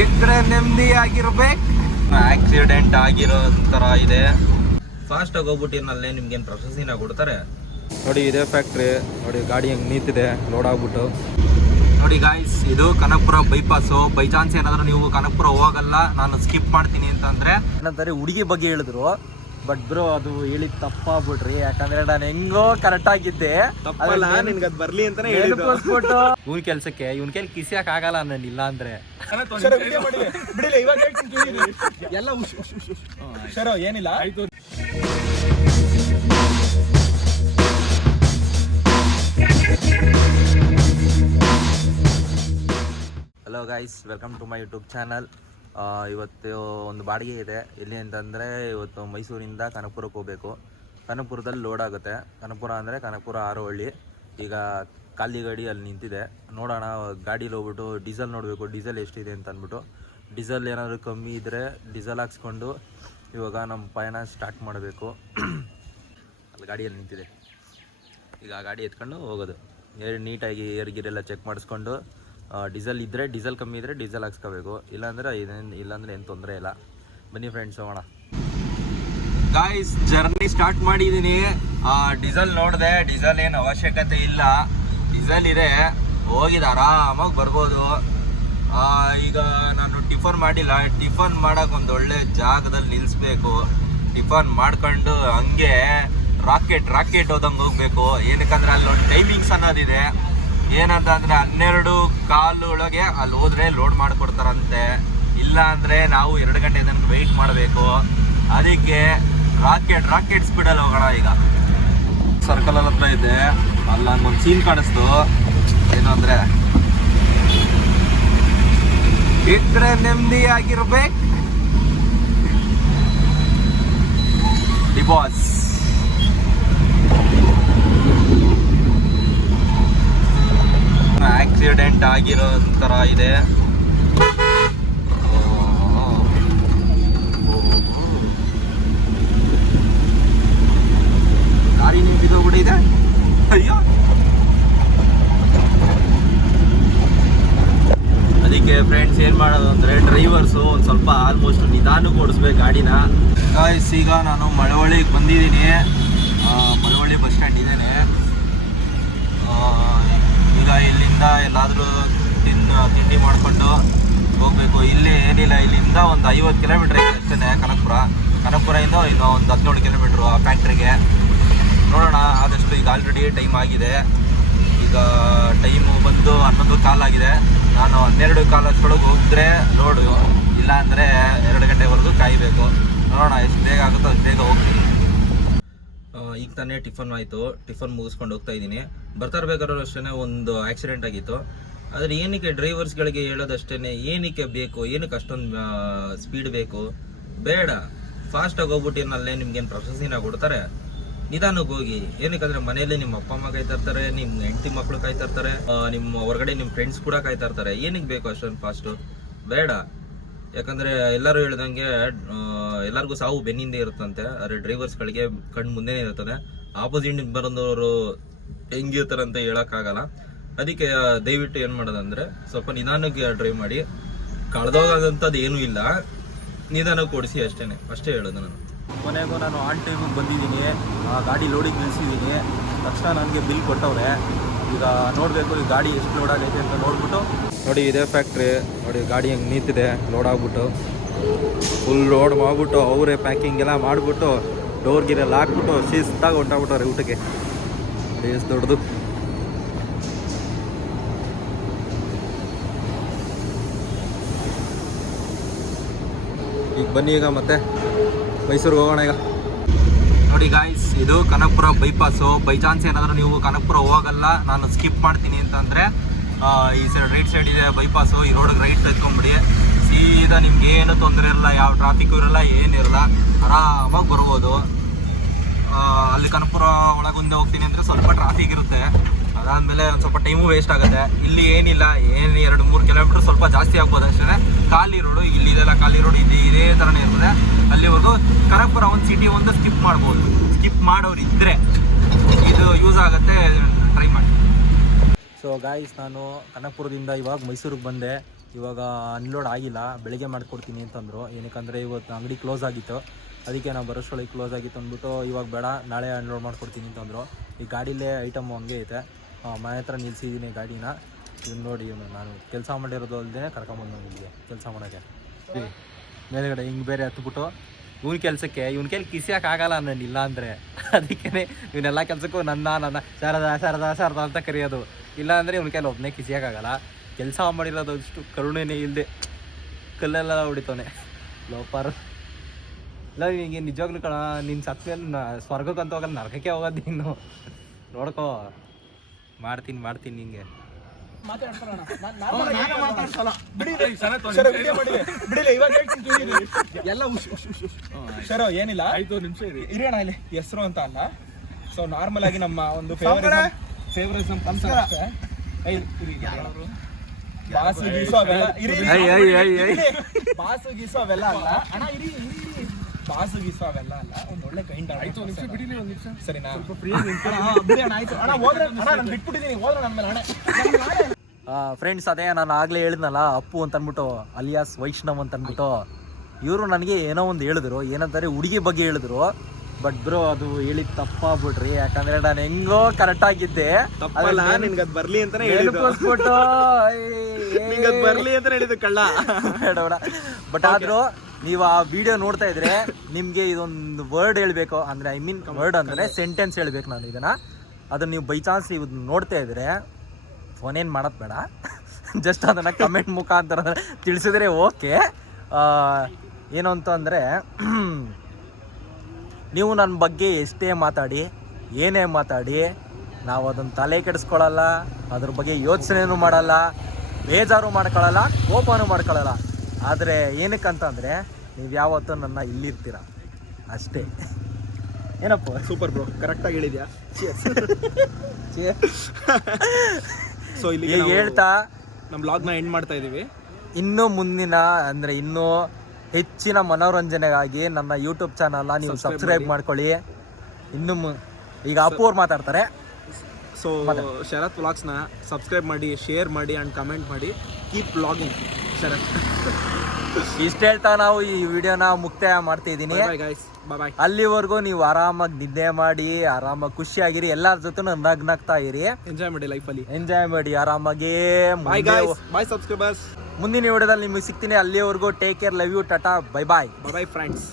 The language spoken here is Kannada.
ಇದ್ರೆ ನೆಮ್ಮದಿಯಾಗಿರ್ಬೇಕು. ಆಕ್ಸಿಡೆಂಟ್ ಆಗಿರೋ ತರ ಇದೆ. ಫಾಸ್ಟ್ ಆಗಿ ಹೋಗ್ಬಿಟ್ಟಿನಲ್ಲೇ ನಿಮ್ಗೇನು ಪ್ರಶಸ್ತಿನ ಕೊಡ್ತಾರೆ ನೋಡಿ. ಇದೇ ಫ್ಯಾಕ್ಟ್ರಿ ನೋಡಿ, ಗಾಡಿ ಹೆಂಗ್ ನಿಂತಿದೆ ಲೋಡ್ ಆಗ್ಬಿಟ್ಟು. ನೋಡಿ ಗಾಯ್ಸ್, ಇದು ಕನಕಪುರ ಬೈಪಾಸು. ಬೈ ಚಾನ್ಸ್ ಏನಾದ್ರು ನೀವು ಕನಕಪುರ ಹೋಗಲ್ಲ, ನಾನು ಸ್ಕಿಪ್ ಮಾಡ್ತೀನಿ ಅಂತಂದ್ರೆ ಏನಂತಾರೆ ಹುಡುಗಿ ಬಗ್ಗೆ ಹೇಳಿದ್ರು. ಬಟ್ ಬ್ರೋ ಅದು ಹೇಳಿದ್ ತಪ್ಪಾಗ್ಬಿಟ್ರಿ. ಯಾಕಂದ್ರೆ ನಾನು ಹೆಂಗೋ ಕರೆಕ್ಟ್ ಆಗಿದ್ದೆ, ಬರ್ಲಿ ಅಂತಾನೆ ಹೇಳಿದ್ಬಿಟ್ಟು ಇವ್ನ ಕೆಲ್ಸಕ್ಕೆ ಇವ್ನ ಕೈಲಿ ಕಿಸಿಯಕ್ ಆಗಲ್ಲ ನಾನು ಇಲ್ಲ ಅಂದ್ರೆ. ಏನಿಲ್ಲ ಆಯ್ತು. Hello guys, welcome to my YouTube channel. ಇವತ್ತು ಒಂದು ಬಾಡಿಗೆ ಇದೆ. ಎಲ್ಲಿ ಅಂತಂದರೆ ಇವತ್ತು ಮೈಸೂರಿಂದ ಕನಕಪುರಕ್ಕೆ ಹೋಗಬೇಕು. ಕನಕಪುರದಲ್ಲಿ ಲೋಡ್ ಆಗುತ್ತೆ. ಕನಕಪುರ ಅಂದರೆ ಕನಕಪುರ ಆರೋಹಳ್ಳಿ. ಈಗ ಖಾಲಿ ಗಾಡಿ ಅಲ್ಲಿ ನಿಂತಿದೆ. ನೋಡೋಣ ಗಾಡೀಲಿ ಹೋಗ್ಬಿಟ್ಟು ಡೀಸೆಲ್ ನೋಡಬೇಕು, ಡೀಸೆಲ್ ಎಷ್ಟಿದೆ ಅಂತ ಅಂದ್ಬಿಟ್ಟು. ಡೀಸೆಲ್ ಏನಾದರೂ ಕಮ್ಮಿ ಇದ್ದರೆ ಡೀಸೆಲ್ ಹಾಕ್ಸ್ಕೊಂಡು ಇವಾಗ ನಮ್ಮ ಪಯಣ ಸ್ಟಾರ್ಟ್ ಮಾಡಬೇಕು. ಅಲ್ಲಿ ಗಾಡಿಯಲ್ಲಿ ನಿಂತಿದೆ. ಈಗ ಆ ಗಾಡಿ ಎತ್ಕೊಂಡು ಹೋಗೋದು. ನೀಟಾಗಿ ಏರ್ಗಿರೆಲ್ಲ ಚೆಕ್ ಮಾಡಿಸ್ಕೊಂಡು ಡೀಸೆಲ್ ಇದ್ದರೆ ಡೀಸೆಲ್ ಕಮ್ಮಿ ಇದ್ದರೆ ಡೀಸೆಲ್ ಹಾಕ್ಸ್ಕೋಬೇಕು. ಇಲ್ಲಾಂದರೆ ಏನು ತೊಂದರೆ ಇಲ್ಲ. ಬನ್ನಿ ಫ್ರೆಂಡ್ಸ್ ಹೋಗೋಣ. ಗಾಯ್ಸ್, ಜರ್ನಿ ಸ್ಟಾರ್ಟ್ ಮಾಡಿದ್ದೀನಿ. ಡೀಸೆಲ್ ನೋಡಿದೆ, ಡೀಸೆಲ್ ಏನು ಅವಶ್ಯಕತೆ ಇಲ್ಲ. ಡೀಸೆಲ್ ಇದೆ, ಹೋಗಿದ್ದು ಆರಾಮಾಗಿ ಬರ್ಬೋದು. ಈಗ ನಾನು ಟಿಫನ್ ಮಾಡಿಲ್ಲ. ಟಿಫನ್ ಮಾಡೋಕೆ ಒಂದು ಒಳ್ಳೆ ಜಾಗದಲ್ಲಿ ನಿಲ್ಲಿಸ್ಬೇಕು. ಟಿಫನ್ ಮಾಡ್ಕೊಂಡು ಹಂಗೆ ರಾಕೆಟ್ ಹೋದಂಗೆ ಹೋಗ್ಬೇಕು. ಏನಕ್ಕಂದ್ರೆ ಅಲ್ಲಿ ಒಂದು ಟೈಮಿಂಗ್ಸ್ ಅನ್ನೋದಿದೆ. ಏನಂತಂದರೆ 12:15 ಒಳಗೆ ಅಲ್ಲಿ ಹೋದ್ರೆ ಲೋಡ್ ಮಾಡಿಕೊಡ್ತಾರಂತೆ. ಇಲ್ಲ ಅಂದರೆ ನಾವು 2 ಗಂಟೆ ತನಕ ವೆಯ್ಟ್ ಮಾಡಬೇಕು. ಅದಕ್ಕೆ ರಾಕೆಟ್ ಸ್ಪೀಡಲ್ಲಿ ಹೋಗೋಣ. ಈಗ ಸರ್ಕಲ್ ಹತ್ರ ಇದೆ, ಅಲ್ಲಿ ನಂಗೊಂದು ಸೀನ್ ಕಾಣಿಸ್ತು. ಏನು ಅಂದರೆ ಇದ್ರೆ ನೆಮ್ಮದಿಯಾಗಿರ್ಬೇಕು. ಡಿಬಾಸ್ ಆಕ್ಸಿಡೆಂಟ್ ಆಗಿರೋ ತರ ಇದೆ. ಗಾಡಿ ನಿಂತಿದೋಗ್ಬಿಟ್ಟಿದೆ. ಅಯ್ಯೋ, ಅದಕ್ಕೆ ಫ್ರೆಂಡ್ಸ್ ಏನು ಮಾಡೋದು ಅಂದರೆ ಡ್ರೈವರ್ಸು ಒಂದು ಸ್ವಲ್ಪ ಆಲ್ಮೋಸ್ಟ್ ನಿಧಾನಕ್ಕೆ ಓಡಿಸ್ಬೇಕು ಗಾಡಿನ. ಗಾಯ್ಸ್, ಈಗ ನಾನು ಮಳವಳ್ಳಿಗೆ ಬಂದಿದ್ದೀನಿ. ಮಳವಳ್ಳಿ ಬಸ್ ಸ್ಟ್ಯಾಂಡ್ ಇದ್ದೇನೆ. ಈಗ ಇಲ್ಲಿಂದ ಎಲ್ಲಾದರೂ ತಿಂಡಿ ಮಾಡಿಕೊಂಡು ಹೋಗಬೇಕು. ಇಲ್ಲಿ ಏನಿಲ್ಲ, ಇಲ್ಲಿಂದ ಒಂದು 50 ಕಿಲೋಮೀಟ್ರ್ ಇದೆ ಅಷ್ಟೇ ಕನಕಪುರದಿಂದ ಇನ್ನೂ ಒಂದು 17 ಕಿಲೋಮೀಟ್ರು ಆ ಫ್ಯಾಕ್ಟ್ರಿಗೆ. ನೋಡೋಣ ಆದಷ್ಟು. ಈಗ ಆಲ್ರೆಡಿ ಟೈಮ್ ಆಗಿದೆ. ಈಗ ಟೈಮು ಬಂದು 11:15 ಆಗಿದೆ. ನಾನು 12:15 ಅಷ್ಟೊಳಗೆ ಹೋಗಿದ್ರೆ ಲೋಡು, ಇಲ್ಲ ಅಂದರೆ 2 ಗಂಟೆವರೆಗೂ ಕಾಯಬೇಕು. ನೋಡೋಣ ಎಷ್ಟು ಬೇಗ ಆಗುತ್ತೋ ಅಷ್ಟು ಬೇಗ ಹೋಗ್ತೀನಿ. ಈಗ ತಾನೇ ಟಿಫನ್ ಆಯಿತು. ಟಿಫನ್ ಮುಗಿಸ್ಕೊಂಡು ಹೋಗ್ತಾ ಇದ್ದೀನಿ. ಬರ್ತಾ ಇರ್ಬೇಕಾದ್ರೂ ಅಷ್ಟೇ ಒಂದು ಆಕ್ಸಿಡೆಂಟ್ ಆಗಿತ್ತು. ಆದರೆ ಏನಕ್ಕೆ ಡ್ರೈವರ್ಸ್ಗಳಿಗೆ ಹೇಳೋದಷ್ಟೇ, ಏನಕ್ಕೆ ಬೇಕು, ಏನಕ್ಕೆ ಅಷ್ಟೊಂದು ಸ್ಪೀಡ್ ಬೇಕು? ಬೇಡ, ಫಾಸ್ಟಾಗಿ ಹೋಗ್ಬಿಟ್ಟಿನಲ್ಲೇ ನಿಮ್ಗೇನು ಪ್ರಶಸ್ತಿನ ಕೊಡ್ತಾರೆ. ನಿಧಾನಕ್ಕೆ ಹೋಗಿ. ಏನಕ್ಕಂದರೆ ಮನೇಲಿ ನಿಮ್ಮ ಅಪ್ಪ ಅಮ್ಮ ಕಾಯ್ತಾ ಇರ್ತಾರೆ, ನಿಮ್ಮ ಹೆಂಡತಿ ಮಕ್ಕಳು ಕಾಯ್ತಾ ಇರ್ತಾರೆ, ನಿಮ್ಮ ಹೊರಗಡೆ ನಿಮ್ಮ ಫ್ರೆಂಡ್ಸ್ ಕೂಡ ಕಾಯ್ತಾ ಇರ್ತಾರೆ. ಏನಕ್ಕೆ ಬೇಕು ಅಷ್ಟೊಂದು ಫಾಸ್ಟು? ಬೇಡ. ಯಾಕಂದರೆ ಎಲ್ಲರೂ ಹೇಳ್ದಂಗೆ ಎಲ್ಲರಿಗೂ ಸಾವು ಬೆನ್ನಿಂದೆ ಇರುತ್ತಂತೆ. ಆದರೆ ಡ್ರೈವರ್ಸ್ಗಳಿಗೆ ಕಣ್ಣು ಮುಂದೆನೇ ಇರ್ತದೆ. ಆಪೋಸಿಟ್ ಬರೋದವರು ಹೆಂಗಿರ್ತಾರೆ ಅಂತ ಹೇಳೋಕ್ಕಾಗಲ್ಲ. ಅದಕ್ಕೆ ದಯವಿಟ್ಟು ಏನು ಮಾಡೋದಂದರೆ ಸ್ವಲ್ಪ ನಿಧಾನಕ್ಕೆ ಡ್ರೈವ್ ಮಾಡಿ. ಕಳೆದೋಗೋದಂಥದ್ದು ಏನೂ ಇಲ್ಲ, ನಿಧಾನಕ್ಕೆ ಓಡಿಸಿ ಅಷ್ಟೇ ಹೇಳೋದು ನಾನು. ಕೊನೆಗೂ ನಾನು ಆನ್ ಟೈಮಿಗೆ ಬಂದಿದ್ದೀನಿ. ಗಾಡಿ ಲೋಡಿಗೆ ನಿಲ್ಲಿಸಿದ್ದೀನಿ. ತಕ್ಷಣ ನನಗೆ ಬಿಲ್ ಕೊಟ್ಟವ್ರೆ. ಈಗ ನೋಡಬೇಕು ಈ ಗಾಡಿ ಎಷ್ಟು ಲೋಡ್ ಆಗೈತೆ ಅಂತ ನೋಡ್ಬಿಟ್ಟು. ನೋಡಿ ಇದೇ ಫ್ಯಾಕ್ಟ್ರಿ ನೋಡಿ, ಗಾಡಿ ಹೆಂಗೆ ನಿಂತಿದೆ ಲೋಡ್ ಆಗ್ಬಿಟ್ಟು. ಫುಲ್ ಲೋಡ್ ಮಾಡಿಬಿಟ್ಟು ಅವರೇ ಪ್ಯಾಕಿಂಗ್ ಎಲ್ಲ ಮಾಡಿಬಿಟ್ಟು ಡೋರ್ ಗಿರೆಲ್ಲ ಹಾಕ್ಬಿಟ್ಟು ಶಿಸ್ತಾಗಿ ಹೊಂಟಾಗ್ಬಿಟ್ಟವ್ರೆ ಊಟಕ್ಕೆ. ಎಷ್ಟು ದೊಡ್ಡದು. ಈಗ ಬನ್ನಿ, ಈಗ ಮತ್ತೆ ಮೈಸೂರಿಗೆ ಹೋಗೋಣ. ಈಗ ನೋಡಿ ಗಾಯ್ಸ್, ಇದು ಕನಕಪುರ ಬೈಪಾಸು. ಬೈ ಚಾನ್ಸ್ ಏನಾದರೂ ನೀವು ಕನಕಪುರ ಹೋಗಲ್ಲ, ನಾನು ಸ್ಕಿಪ್ ಮಾಡ್ತೀನಿ ಅಂತಂದರೆ ಈ ಸೈಡ್ ರೈಟ್ ಸೈಡ್ ಇದೆ ಬೈಪಾಸು. ಈ ರೋಡಿಗೆ ರೈಟ್ ತೆಗೆದ್ಕೊಂಬಿಡಿ. ಸೀದಾ ನಿಮ್ಗೆ ಏನು ತೊಂದರೆ ಇರಲ್ಲ, ಯಾವ ಟ್ರಾಫಿಕ್ಕು ಇರಲ್ಲ, ಏನಿರಲ್ಲ, ಆರಾಮಾಗಿ ಬರ್ಬೋದು. ಅಲ್ಲಿ ಕನಕಪುರ ಒಳಗೊಂದೇ ಹೋಗ್ತೀನಿ ಅಂದರೆ ಸ್ವಲ್ಪ ಟ್ರಾಫಿಕ್ ಇರುತ್ತೆ. ಅದಾದಮೇಲೆ ಒಂದು ಸ್ವಲ್ಪ ಟೈಮು ವೇಸ್ಟ್ ಆಗುತ್ತೆ. ಇಲ್ಲಿ ಏನಿಲ್ಲ, 2-3 ಕಿಲೋಮೀಟ್ರ್ ಸ್ವಲ್ಪ ಜಾಸ್ತಿ ಆಗ್ಬೋದು ಅಷ್ಟೇ. ಖಾಲಿ ರೋಡು, ಇಲ್ಲಿದೆಲ್ಲ ಖಾಲಿ ರೋಡು ಇದೇ ಥರನೇ ಇರ್ತದೆ. ಅಲ್ಲಿವರೆಗೂ ಕನಕಪುರ ಒಂದು ಸಿಟಿ ಒಂದು ಸ್ಕಿಪ್ ಮಾಡ್ಬೋದು. ಸ್ಕಿಪ್ ಮಾಡೋರು ಇದ್ದರೆ ಇದು ಯೂಸ್ ಆಗುತ್ತೆ, ಟ್ರೈ ಮಾಡಿ. ಸೊ ಗಾಯ್ಸ್, ನಾನು ಕನಕಪುರದಿಂದ ಇವಾಗ ಮೈಸೂರಿಗೆ ಬಂದೆ. ಇವಾಗ ಅನ್ಲೋಡ್ ಆಗಿಲ್ಲ, ಬೆಳಿಗ್ಗೆ ಮಾಡಿಕೊಡ್ತೀನಿ ಅಂತಂದರು. ಏನಕ್ಕಂದರೆ ಇವತ್ತು ಅಂಗಡಿ ಕ್ಲೋಸ್ ಆಗಿತ್ತು, ಅದಕ್ಕೆ ನಾವು ಬರೋಷ್ಟೊಳಗೆ ಕ್ಲೋಸ್ ಆಗಿತ್ತು ಅಂದ್ಬಿಟ್ಟು ಇವಾಗ ಬೇಡ ನಾಳೆ ಅನ್ಲೋಡ್ ಮಾಡ್ಕೊಡ್ತೀನಿ ಅಂತಂದರು. ಈ ಗಾಡೀಲೇ ಐಟಮು ಹಂಗೆ ಐತೆ, ಮನೆ ಹತ್ರ ನಿಲ್ಸಿದ್ದೀನಿ ಗಾಡಿನ. ಇದನ್ನು ನೋಡಿ, ಇವನು ನಾನು ಕೆಲಸ ಮಾಡಿರೋದು ಅಲ್ಲದೆ ಕರ್ಕೊಂಬಂದು ಇಲ್ಲಿಗೆ ಕೆಲಸ ಮಾಡೋಕ್ಕೆ. ಮೇಲುಗಡೆ ಹಿಂಗೆ ಬೇರೆ ಹತ್ಬಿಟ್ಟು ಇವನ ಕೆಲಸಕ್ಕೆ ಇವನ ಕೈಲಿ ಕಿಸಿಯೋಕ್ಕಾಗಲ್ಲ ನಾನು ಇಲ್ಲ ಅಂದರೆ, ಅದಕ್ಕೇ ಇವನ್ನೆಲ್ಲ ಕೆಲಸಕ್ಕೂ ನನ್ನ ಶಾರದಾ ಅಂತ ಕರೆಯೋದು. ಇಲ್ಲ ಅಂದರೆ ಇವನ ಕೈಲಿ ಒಬ್ಬನೇ ಕಿಸಿಯೋಕ್ಕಾಗಲ್ಲ. ಕೆಲಸ ಮಾಡಿರೋದು ಅಷ್ಟು ಕರುಣೆನೇ ಇಲ್ಲದೆ ಕಲ್ಲೆಲ್ಲ ಹೊಡಿತಾನೆ ಲೋಪಾರು. ಇಲ್ಲ ನಿನಗೆ ನಿಜವಾಗ್ಲೂ ಕಣ, ನಿನ್ನ ಸತ್ತ ಮೇಲೆ ಸ್ವರ್ಗಕ್ಕಂತ ಹೋಗಲ್ಲ, ನರಕಕ್ಕೆ ಹೋಗೋದು ನೀನು. ನೋಡ್ಕೋ, ಮಾಡ್ತೀನಿ ನಿಂಗೆ. ಸರ್ ಏನಿಲ್ಲ, 5 ನಿಮಿಷ ಇರೋಣ ಇಲ್ಲಿ. ಹೆಸರು ಅಂತ ಅಲ್ಲ, ಸೊ ನಾರ್ಮಲ್ ಆಗಿ ನಮ್ಮ ಒಂದು ಫೇವರಿಸಮ್ ಬಾಸು ಗೀಸು ಅವೆಲ್ಲ ಬಾಸು ಗೀಸು ಅವೆಲ್ಲ ಅಲ್ಲ ಅಣ್ಣ. ಬಾಸು ಗೀಸು ಅವೆಲ್ಲ ಅಲ್ಲ, ಒಂದು ಒಳ್ಳೆ ಕೈಂಡ್. 5 ನಿಮಿಷ ಬಿಡಿಲಿ, 1 ನಿಮಿಷ ಸರಿನಾ? ಬಿಡಿ ಅಣ್ಣ, ಆಯ್ತು ಅಣ್ಣ. ಹೋದ್ರೆ ಅಣ್ಣ ನಾನು ಬಿಟ್ಬಿಟ್ಟಿದ್ದೀನಿ, ಹೋದ್ರೆ ನನ್ನ ಮೇಲೆ ಅಣ್ಣ. ಫ್ರೆಂಡ್ಸ್, ಅದೇ ನಾನು ಆಗಲೇ ಹೇಳಿದ್ನಲ್ಲ, ಅಪ್ಪು ಅಂತ ಅಂದ್ಬಿಟ್ಟು ಅಲಿಯಾಸ್ ವೈಷ್ಣವ್ ಅಂತ ಅಂದ್ಬಿಟ್ಟು ಇವರು ನನಗೆ ಏನೋ ಒಂದು ಹೇಳಿದ್ರು, ಏನಂತಾರೆ ಹುಡುಗಿ ಬಗ್ಗೆ ಹೇಳಿದ್ರು. ಬಟ್ ಬ್ರೋ ಅದು ಹೇಳಿದ್ ತಪ್ಪಾಗ್ಬಿಟ್ರಿ, ಯಾಕಂದ್ರೆ ನಾನು ಹೆಂಗೋ ಕರೆಕ್ಟ್ ಆಗಿದ್ದೆ. ತಪ್ಪಲ್ಲ, ನಿನ್ಗದ್ ಬರ್ಲಿ ಅಂತಾನೆ ಹೇಳಿದ್ದು, ಬರ್ಲಿ ಅಂತ ಹೇಳಿದ್ದು ಕಳ್ಳ. ಬಟ್ ಆದ್ರೂ ನೀವು ಆ ವಿಡಿಯೋ ನೋಡ್ತಾ ಇದ್ರೆ ನಿಮ್ಗೆ ಇದೊಂದು ವರ್ಡ್ ಹೇಳ್ಬೇಕು, ಅಂದ್ರೆ ಐ ಮೀನ್ ವರ್ಡ್ ಅಂದ್ರೆ ಸೆಂಟೆನ್ಸ್ ಹೇಳ್ಬೇಕು ನಾನು ಇದನ್ನ. ಅದನ್ನ ನೀವು ಬೈ ಚಾನ್ಸ್ ಇವ್ ನೋಡ್ತಾ ಇದ್ರೆ ಫೋನ್ ಏನು ಮಾಡೋದು ಬೇಡ, ಜಸ್ಟ್ ಅದನ್ನು ಕಮೆಂಟ್ ಮುಖಾಂತರ ತಿಳಿಸಿದ್ರೆ ಓಕೆ. ಏನು ಅಂತ ಅಂದರೆ, ನೀವು ನನ್ನ ಬಗ್ಗೆ ಎಷ್ಟೇ ಮಾತಾಡಿ ಏನೇ ಮಾತಾಡಿ ನಾವು ಅದನ್ನು ತಲೆ ಕೆಡಿಸ್ಕೊಳ್ಳಲ್ಲ, ಅದ್ರ ಬಗ್ಗೆ ಯೋಚನೆನೂ ಮಾಡಲ್ಲ, ಬೇಜಾರು ಮಾಡ್ಕೊಳ್ಳಲ್ಲ, ಕೋಪನೂ ಮಾಡ್ಕೊಳ್ಳಲ್ಲ. ಆದರೆ ಏನಕ್ಕಂತಂದರೆ ನೀವು ಯಾವತ್ತೂ ನನ್ನ ಇಲ್ಲಿರ್ತೀರ ಅಷ್ಟೇ. ಏನಪ್ಪ ಸೂಪರ್ ಬ್ರೋ, ಕರೆಕ್ಟಾಗಿ ಹೇಳಿದ್ಯಾ. ಸೊ ಇಲ್ಲಿ ಹೇಳ್ತಾ ನಮ್ಮ ಬ್ಲಾಗ್ನ ಎಂಡ್ ಮಾಡ್ತಾ ಇದ್ದೀವಿ. ಇನ್ನೂ ಮುಂದಿನ ಅಂದರೆ ಇನ್ನೂ ಹೆಚ್ಚಿನ ಮನೋರಂಜನೆಗಾಗಿ ನನ್ನ ಯೂಟ್ಯೂಬ್ ಚಾನಲ್ನ ನೀವು ಸಬ್ಸ್ಕ್ರೈಬ್ ಮಾಡ್ಕೊಳ್ಳಿ. ಇನ್ನು ಈಗ ಅಪ್ಪು ಅವ್ರು ಮಾತಾಡ್ತಾರೆ. ಸೊ ಶರತ್ ವ್ಲಾಗ್ಸ್ನ ಸಬ್ಸ್ಕ್ರೈಬ್ ಮಾಡಿ, ಶೇರ್ ಮಾಡಿ ಆ್ಯಂಡ್ ಕಮೆಂಟ್ ಮಾಡಿ. ಕೀಪ್ ವ್ಲಾಗಿಂಗ್ ಶರತ್. ಇಷ್ಟು ಹೇಳ್ತಾ ನಾವು ಈ ವಿಡಿಯೋನ ಮುಕ್ತಾಯ ಮಾಡ್ತಿದ್ದೀನಿ. ಅಲ್ಲಿವರೆಗೂ ನೀವು ಆರಾಮಾಗಿ ನಿದ್ದೆ ಮಾಡಿ, ಆರಾಮಾಗಿ ಖುಷಿಯಾಗಿರಿ, ಎಲ್ಲರ ಜೊತೆ ನಗ್ನಗ್ತಾ ಇರಿ, ಎಂಜಾಯ್ ಮಾಡಿ ಲೈಫಲ್ಲಿ, ಎಂಜಾಯ್ ಮಾಡಿ ಆರಾಮಾಗಿ. Bye subscribers. ಮುಂದಿನ ವಿಡಿಯೋದಲ್ಲಿ ನಿಮಗೆ ಸಿಗ್ತೀನಿ. ಅಲ್ಲಿವರೆಗೂ take care, love you, tata, bye bye friends.